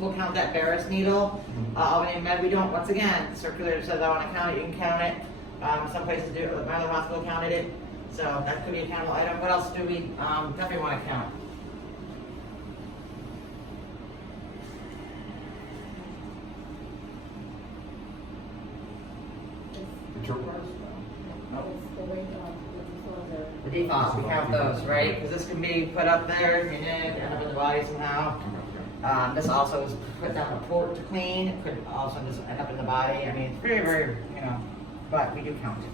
We'll count that Barris needle. Albany Med, we don't, once again, circulator says I want to count it, you can count it. Some places do, my other hospital counted it. So that could be a countable item. What else do we definitely want to count? The defaults, we count those, right? Because this can be put up there, and then end up in the body somehow. This also is put down a port to clean. It could also just end up in the body. I mean, it's very, very, but we do count it.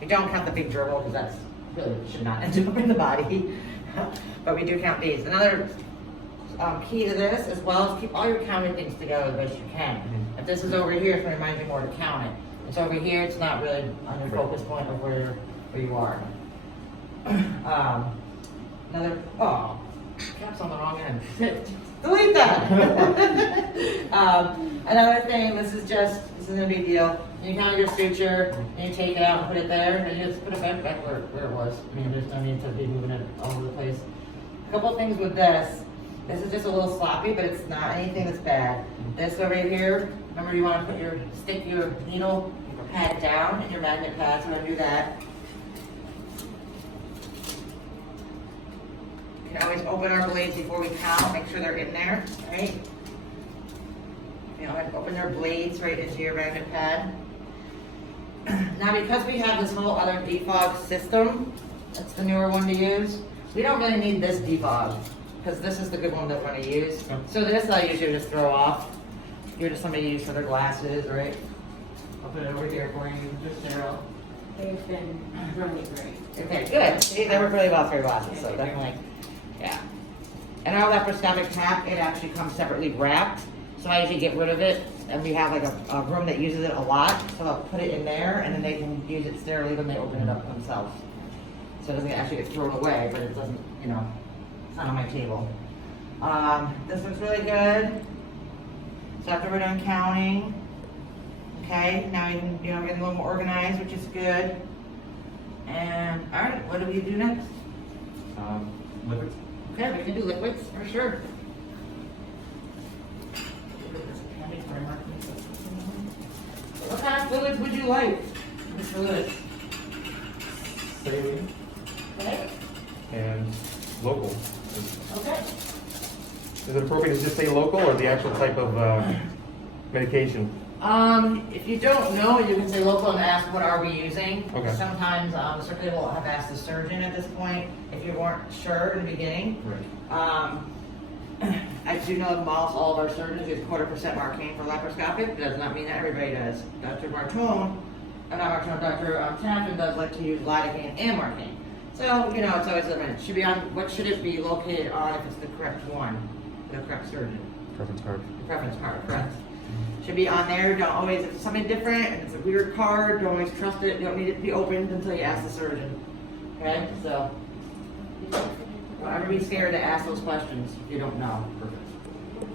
We don't count the big gerbil because that's really should not end up in the body. But we do count these. Another key to this, as well, is keep all your counting things together the best you can. If this is over here, it's going to remind you more to count it. It's over here, it's not really on your focus point of where you are. Cap's on the wrong end. Delete that! Another thing, this is no big deal. You count your suture, and you take it out and put it there, and you just put it back where it was. I mean, there's no need to be moving it all over the place. A couple things with this. This is just a little sloppy, but it's not anything that's bad. This over here, remember you want to stick your needle pad down and your magnet pads, so I'm gonna do that. You can always open our blades before we count, make sure they're in there, right? Open their blades right into your magnet pad. Now, because we have this whole other defog system, that's the newer one to use, we don't really need this defog, because this is the good one that we're going to use. So this I usually just throw off. You're just somebody use for their glasses, right? I'll put it over here for you, just sterile. They've been really great. Okay, good. See, they work really well for your glasses, so definitely, yeah. And our laparoscopic pack, it actually comes separately wrapped, so I usually get rid of it, and we have like a room that uses it a lot, so I'll put it in there, and then they can use it sterilely when they open it up themselves. So it doesn't actually get thrown away, but it doesn't, it's not on my table. This looks really good. So after we're done counting, okay, now we can, get a little more organized, which is good. And, all right, what do we do next? Liquids. Okay, we can do liquids, for sure. What kind of fluids would you like? Which fluids? Saline Okay. and local. Okay. Is it appropriate to just say local or the actual type of medication? If you don't know, you can say local and ask what are we using. Okay. Sometimes the circulator will have asked the surgeon at this point if you weren't sure in the beginning. Right. I do know almost all of our surgeons use 0.25% marcaine for laparoscopic. It does not mean that everybody does. Dr. Tappan does like to use lidocaine and marcaine. So, it's always limited. Should be on, what should it be located on if it's the correct one, the correct surgeon? Preference card. The preference card, correct. Should be on there. Don't always, if it's something different, if it's a weird card, don't always trust it. You don't need it to be opened until you ask the surgeon. Okay, so don't ever be scared to ask those questions if you don't know. Perfect.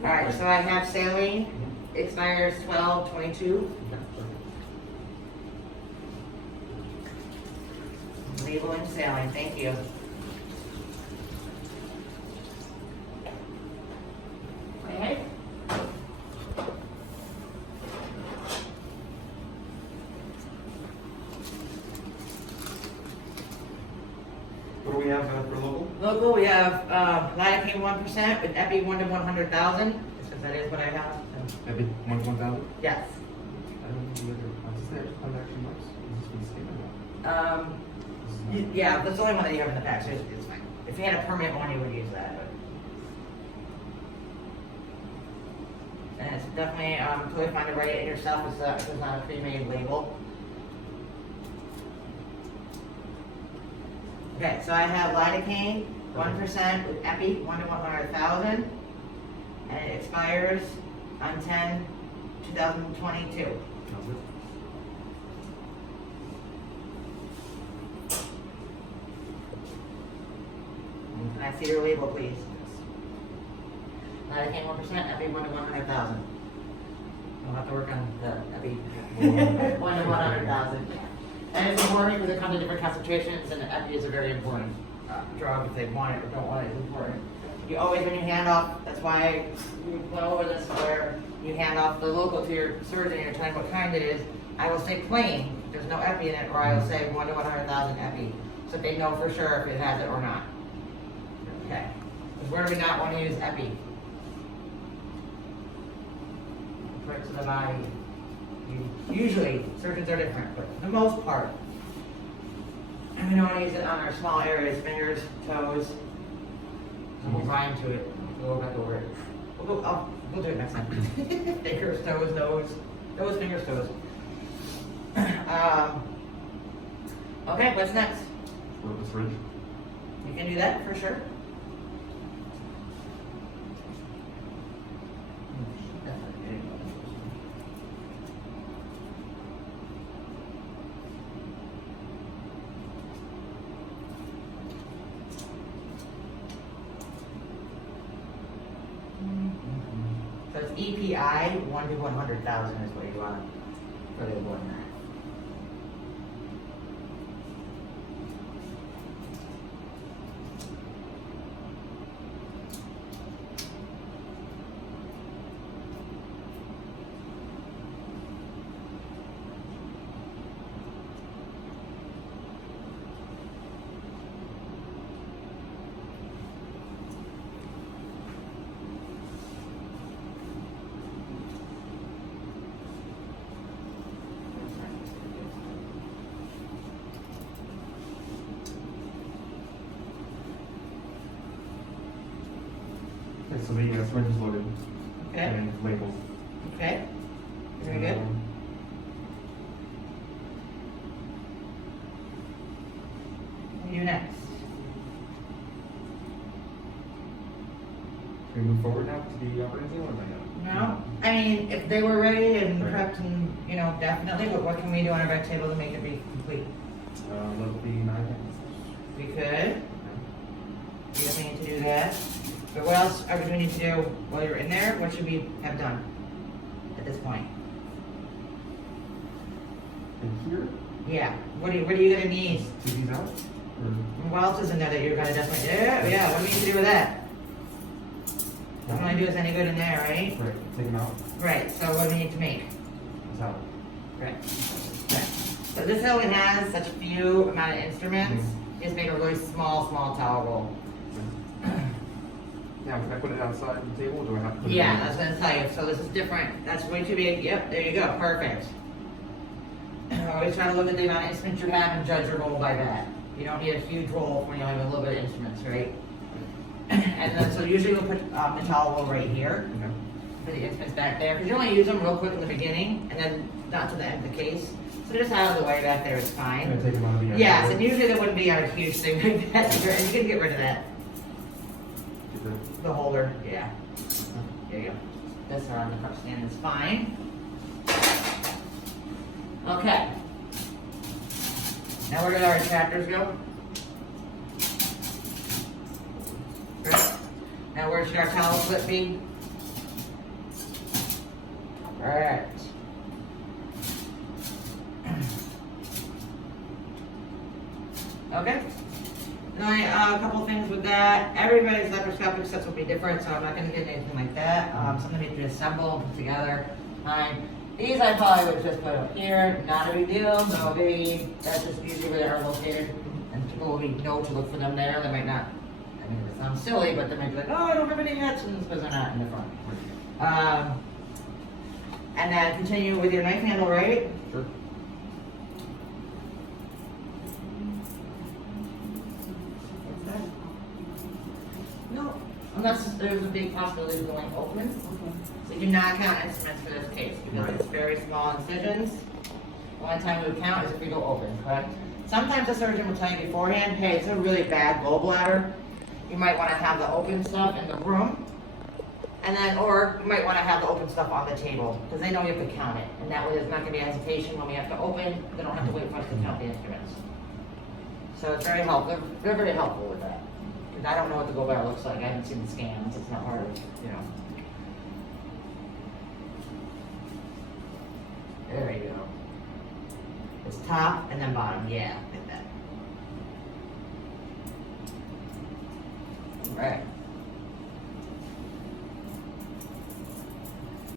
All right, so I have saline, expires 12/22. Labeling saline, thank you. Okay. What do we have for local? Local, we have lidocaine 1% with epi 1 to 100,000, because that is what I have. So, Maybe 1,000? yes. I don't know the other. Is there convection marks? Is this one the same or not? Yeah, that's the only one that you have in the pack, so it's fine. If you had a permanent one, you would use that. But. And it's definitely, totally fine to write it in yourself, it's not a pre-made label. Okay, so I have lidocaine, 1% with epi, 1 to 100,000, and it expires on 10/2022. Can I see your label, please? Lidocaine 1%, epi 1 to 100,000. We'll have to work on the epi 1 to 100,000. And it's important because it comes in different concentrations, and epi is a very important drug. If they want it or don't want it, it's important. You always, when you hand off, that's why we went over this, where you hand off the local to your surgeon and you're telling what kind it is. I will say plain, there's no epi in it, or I will say 1 to 100,000 epi, so they know for sure if it has it or not. Okay, because where do we not want to use epi? Parts of the body. Usually, surgeons are different, but for the most part, and we don't want to use it on our small areas, fingers, toes. We'll grind to it. We'll go back over it. We'll do it next time. Fingers, toes, nose. Toes, fingers, toes. Okay, what's next? Work with fridge. You can do that for sure. So it's EPI 1 to 100,000 is what you want for the one. Okay, so the syringe is loaded. Okay. And labeled. Okay. Very good. What do you next? Can we move forward now to the operating table or not? No, I mean, if they were ready and Right. prepped and, you know, definitely, but what can we do on a red table to make it be complete? Let the 9 We could. We definitely need to do that. But what else do we need to do while you're in there? What should we have done at this point? And here, Yeah, what are you gonna need? take these out? Or What else is in there that you're gonna definitely, yeah, what do we need to do with that? Nothing I do is any good in there, right? right, take them out. Right, so what do we need to make? It's out. Right. Right. So this only has such few amount of instruments, just make a really small towel roll. Now, can I put it outside the table or do I have to put it Yeah, in? I was gonna tell you, so this is different, that's way too big, yep, there you go, perfect. Always try to look at the amount of instruments you have and judge your roll by that. You don't need a huge roll when you only have a little bit of instruments, right? And then, so usually we'll put the towel roll right here, Okay. put the instruments back there, because you only use them real quick in the beginning, and then not to the end of the case. So just out of the way back there is I'm fine. gonna take them out of the. Yes, and usually there wouldn't be a huge thing like that, and you can get rid of that. The holder, yeah. There you go. This around the cup stand is fine. Okay. Now where did our chapters go? Right. Now where should our towel clip be? Alright. Okay. Now, a couple things with that. Everybody's laparoscopic sets will be different, so I'm not going to get anything like that. Something needs to be assembled, put together. Fine. These I probably would just put up here. Not a big deal. No big. That's just usually where they are located, and people will know to look for them there. They might not. I mean, it sounds silly, but they might be like, "Oh, I don't have any Hudsons," because they're not in the front. And then continue with your knife handle, right? Sure. No, unless there's a big possibility of going open. So do not count instruments for this case because Right. it's very small incisions. One time we would count is if we go open, correct? Sometimes the surgeon will tell you beforehand, hey, it's a really bad gallbladder. You might want to have the open stuff in the room. And then, or you might want to have the open stuff on the table because they know you have to count it. And that way there's not going to be hesitation when we have to open. They don't have to wait for us to count the instruments. So it's very helpful. They're very helpful with that. Because I don't know what the gallbladder looks like. I haven't seen the scans. It's not hard, you know. There you go. It's top and then bottom. Yeah, like that. All right.